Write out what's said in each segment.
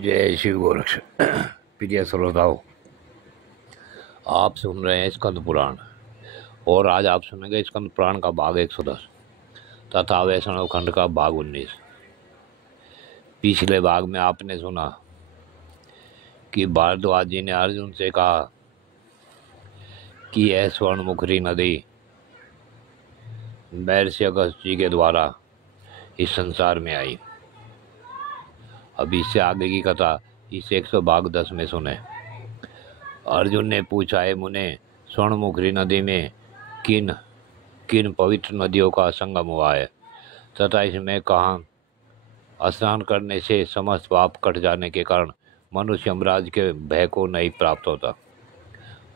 जय शिव गोरक्ष। प्रिय श्रोताओं, आप सुन रहे हैं स्कंद पुराण और आज आप सुनेंगे स्कंद पुराण का भाग 110 तथा वैष्णव खंड का भाग 19। पिछले भाग में आपने सुना कि भारद्वाज जी ने अर्जुन से कहा कि यह स्वर्णमुखरी नदी महर्षि अगस्त जी के द्वारा इस संसार में आई। अब इससे आगे की कथा इस 100 भाग 10 में सुने। अर्जुन ने पूछा, है मुने, स्वर्णमुखरी नदी में किन किन पवित्र नदियों का संगम हुआ है तथा इसमें कहाँ स्नान करने से समस्त पाप कट जाने के कारण मनुष्य यमराज के भय को नहीं प्राप्त होता।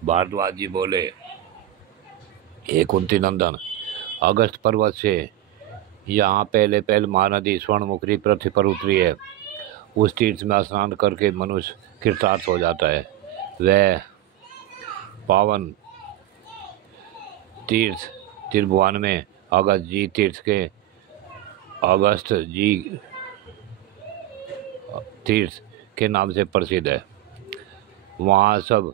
भारद्वाज जी बोले, हे कुंती नंदन, अगस्त पर्वत से यहाँ पहले महानदी स्वर्णमुखरी पृथ्वी पर उतरी है। उस तीर्थ में स्नान करके मनुष्य कृतार्थ हो जाता है। वह पावन तीर्थ त्रिभुवन में अगस्त जी तीर्थ के नाम से प्रसिद्ध है। वहाँ सब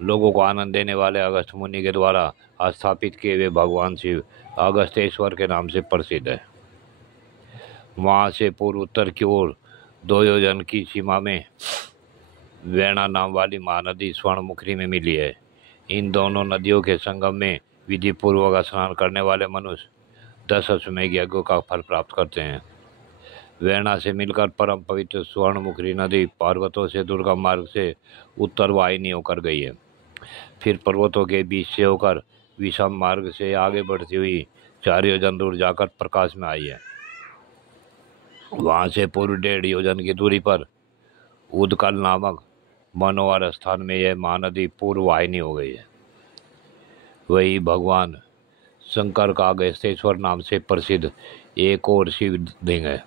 लोगों को आनंद देने वाले अगस्त मुनि के द्वारा स्थापित किए हुए भगवान शिव अगस्तेश्वर के नाम से प्रसिद्ध है। वहाँ से पूर्व उत्तर की ओर 2 योजन की सीमा में वेणा नाम वाली महानदी स्वर्णमुखरी में मिली है। इन दोनों नदियों के संगम में विधि पूर्वक स्नान करने वाले मनुष्य 10 अश्वमेध यज्ञों का फल प्राप्त करते हैं। वेणा से मिलकर परम पवित्र स्वर्णमुखरी नदी पर्वतों से दुर्गम मार्ग से उत्तर वाहिनी होकर गई है। फिर पर्वतों के बीच से होकर विषम मार्ग से आगे बढ़ती हुई 4 योजन दूर जाकर प्रकाश में आई है। वहाँ से पूर्व 1.5 योजन की दूरी पर उदकल नामक मनोहर स्थान में यह महानदी पूर्व वाहिनी हो गई है। वही भगवान शंकर का अगस्तेश्वर नाम से प्रसिद्ध एक और शिवलिंग है।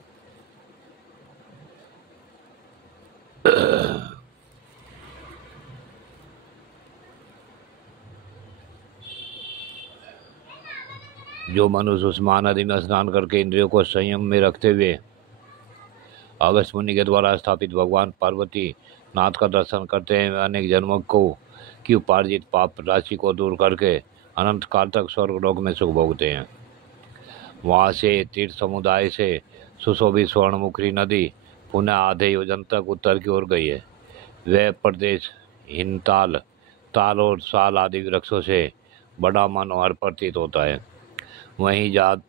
जो मनुष्य उस महानदी में स्नान करके इंद्रियों को संयम में रखते हुए अगस्त मुनि के द्वारा स्थापित भगवान पार्वती नाथ का दर्शन करते हैं, अनेक जन्मों की उपार्जित पाप राशि को दूर करके अनंत काल तक स्वर्गलोक में सुख भोगते हैं। वहाँ से तीर्थ समुदाय से सुशोभित स्वर्णमुखरी नदी पुनः आधे योजन तक उत्तर की ओर गई है। वह प्रदेश हिमताल, ताल और साल आदि वृक्षों से बड़ा मनोहर प्रतीत होता है। वहीं जात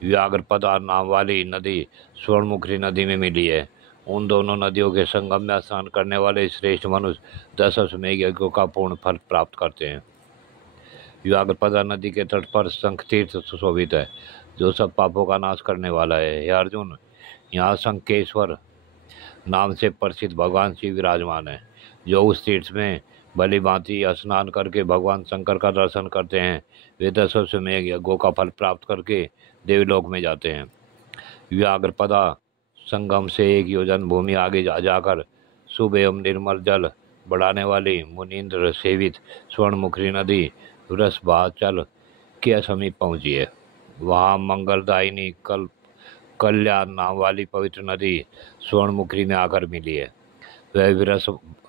व्याघ्रपदा नाम वाली नदी स्वर्णमुखरी नदी में मिली है। उन दोनों नदियों के संगम में स्नान करने वाले श्रेष्ठ मनुष्य 10 अश्वमेध यज्ञों का पूर्ण फल प्राप्त करते हैं। व्याघ्रपदा नदी के तट पर शंख तीर्थ सुशोभित है, जो सब पापों का नाश करने वाला है। हे अर्जुन, यहाँ शंखेश्वर नाम से प्रसिद्ध भगवान शिव विराजमान है, जो उस तीर्थ में भली भांति स्नान करके भगवान शंकर का दर्शन करते हैं। वे 10 अश्वमेध यज्ञों का फल प्राप्त करके देवलोक में जाते हैं। व्याघ्रपदा संगम से 1 योजन भूमि आगे जाकर शुभ एवं निर्मल जल बढ़ाने वाली मुनीन्द्र सेवित स्वर्णमुखरी नदी वृषभाचल के समीप पहुंची है। वहाँ मंगलदायिनी कल्याण नाम वाली पवित्र नदी स्वर्णमुखरी में आकर मिली है। वह वृषभाचल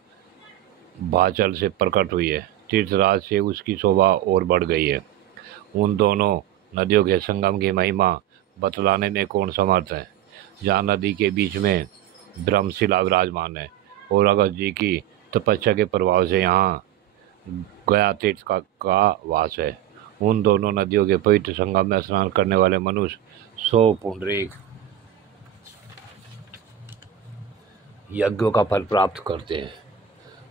से प्रकट हुई है। तीर्थराज से उसकी शोभा और बढ़ गई है। उन दोनों नदियों के संगम की महिमा बतलाने में कौन समर्थ है। जहाँ नदी के बीच में ब्रह्मशिला विराजमान है और अगस्त जी की तपस्या के प्रभाव से यहाँ गया तीर्थ का वास है। उन दोनों नदियों के पवित्र संगम में स्नान करने वाले मनुष्य 100 पुंडरीक यज्ञों का फल प्राप्त करते हैं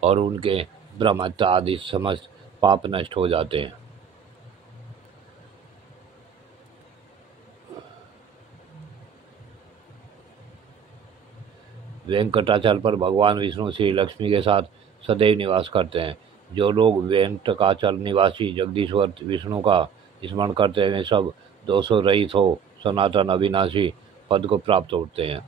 और उनके ब्रह्महत्या आदि समस्त पाप नष्ट हो जाते हैं। वेंकटाचल पर भगवान विष्णु श्री लक्ष्मी के साथ सदैव निवास करते हैं। जो लोग वेंकटाचल निवासी जगदीश्वर विष्णु का स्मरण करते हैं, वे सब दोषों रहित हो सनातन अविनाशी पद को प्राप्त होते हैं।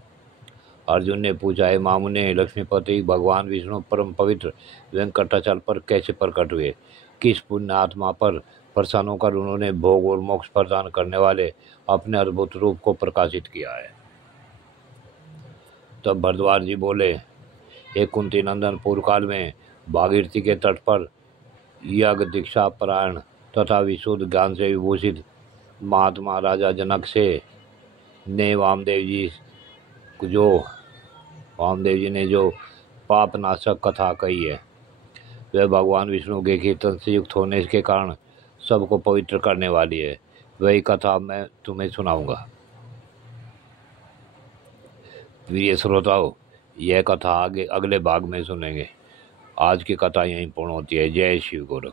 अर्जुन ने पूछा, है मामुने, लक्ष्मीपति भगवान विष्णु परम पवित्र वेंकटाचल पर कैसे प्रकट हुए? किस पुण्य आत्मा पर प्रसन्न होकर उन्होंने भोग और मोक्ष प्रदान करने वाले अपने अद्भुत रूप को प्रकाशित किया है? तब भरद्वाज जी बोले, एक कुंती नंदन पूर्व काल में भागीरथी के तट पर यज्ञ दीक्षा परायण तथा विशुद्ध ज्ञान से विभूषित महात्मा राजा जनक से ने वामदेव जी ने जो पापनाशक कथा कही है, वह भगवान विष्णु के कीर्तन से युक्त होने के कारण सबको पवित्र करने वाली है। वही कथा मैं तुम्हें सुनाऊंगा। प्रिय श्रोताओं, यह कथा आगे अगले भाग में सुनेंगे। आज की कथा यहीं पूर्ण होती है। जय शिव गोरख।